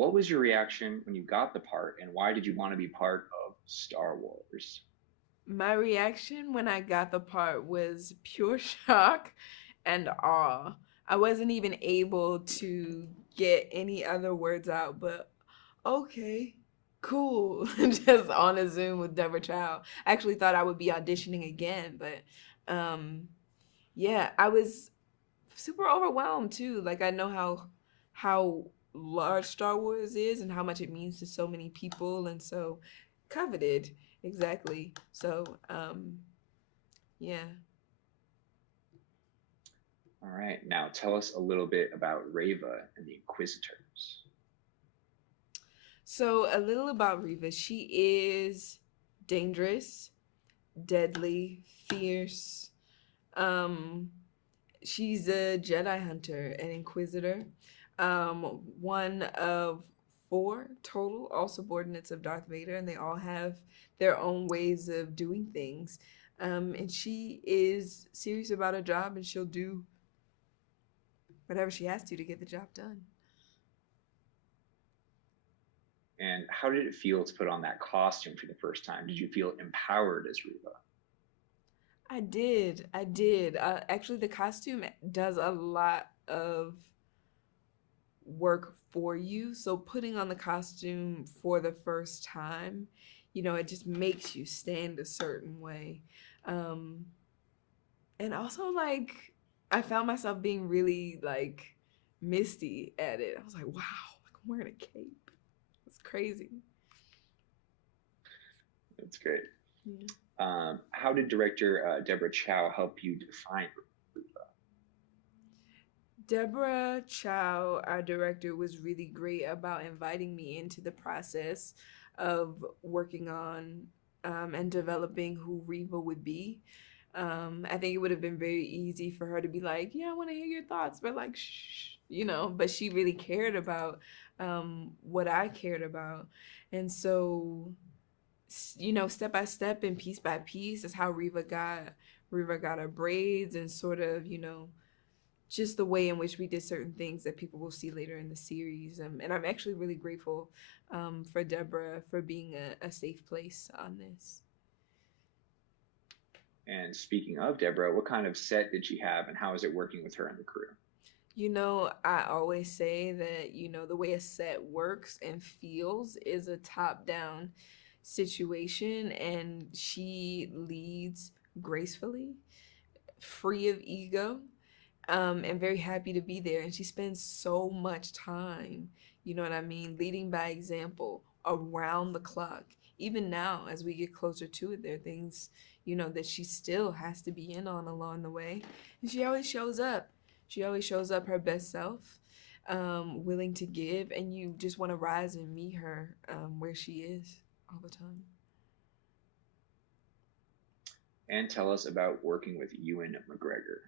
what was your reaction when you got the part, and why did you want to be part of Star Wars? My reaction when I got the part was pure shock and awe. I wasn't even able to get any other words out, but okay, cool. Just on a Zoom with Deborah Chow. I actually thought I would be auditioning again, but yeah, I was super overwhelmed too. Like I know how large Star Wars is and how much it means to so many people and so coveted. Exactly. So, yeah. All right, now tell us a little bit about Reva and the Inquisitors. So a little about Reva. She is dangerous, deadly, fierce. Um, she's a Jedi hunter, an Inquisitor. One of four total, all subordinates of Darth Vader, and they all have their own ways of doing things. And she is serious about her job, and she'll do whatever she has to get the job done. And how did it feel to put on that costume for the first time? Did you feel empowered as Reva? I did. I did. Actually, the costume does a lot of work for you. So putting on the costume for the first time, it just makes you stand a certain way. Um, and also, like, I found myself being really, like, misty at it. I was like, wow, like, I'm wearing a cape. It's crazy. That's great. Yeah. How did director Deborah Chow help you define Reva? Deborah Chow, our director, was really great about inviting me into the process of working on and developing who Reva would be. I think it would have been very easy for her to be like, "Yeah, I want to hear your thoughts," but like, shh, But she really cared about what I cared about, and so step by step and piece by piece is how Reva got her braids and sort of just the way in which we did certain things that people will see later in the series. And I'm actually really grateful for Deborah for being a safe place on this. And speaking of Deborah, what kind of set did she have, and how is it working with her and the crew? I always say that, the way a set works and feels is a top down situation, and she leads gracefully, free of ego, and very happy to be there. And she spends so much time, you know what I mean, leading by example around the clock. Even now, as we get closer to it, there are things, that she still has to be in on along the way. And she always shows up. She always shows up her best self, willing to give, and you just want to rise and meet her where she is all the time. And tell us about working with Ewan McGregor.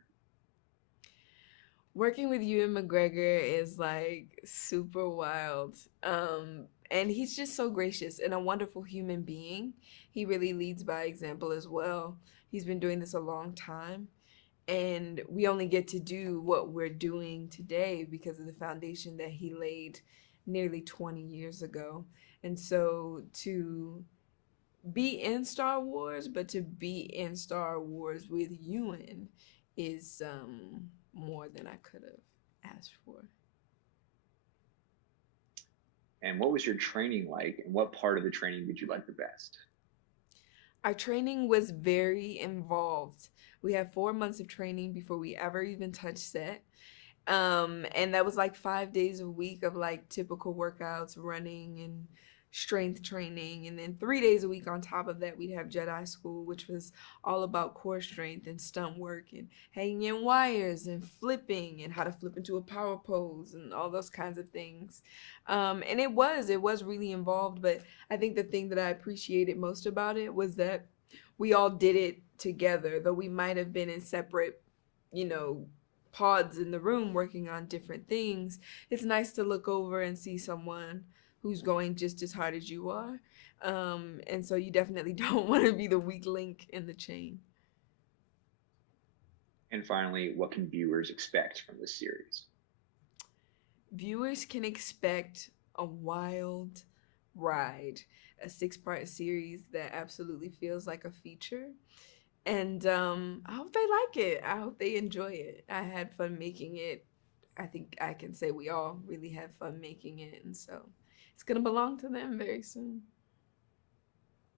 Working with Ewan McGregor is like super wild. And he's just so gracious and a wonderful human being. He really leads by example as well. He's been doing this a long time, and we only get to do what we're doing today because of the foundation that he laid nearly 20 years ago. And so to be in Star Wars, but to be in Star Wars with Ewan is more than I could have asked for. And what was your training like, and what part of the training did you like the best? Our training was very involved. We had 4 months of training before we ever even touched set. And that was like 5 days a week of like typical workouts, running and strength training. And then 3 days a week on top of that, we'd have Jedi school, which was all about core strength and stunt work and hanging in wires and flipping and how to flip into a power pose and all those kinds of things. And it was really involved. But I think the thing that I appreciated most about it was that we all did it together, though we might have been in separate, you know, pods in the room working on different things. It's nice to look over and see someone who's going just as hard as you are. And so you definitely don't want to be the weak link in the chain. And finally, what can viewers expect from this series? Viewers can expect a wild ride, a six-part series that absolutely feels like a feature. And I hope they like it. I hope they enjoy it. I had fun making it. I think I can say we all really had fun making it. And so it's going to belong to them very soon.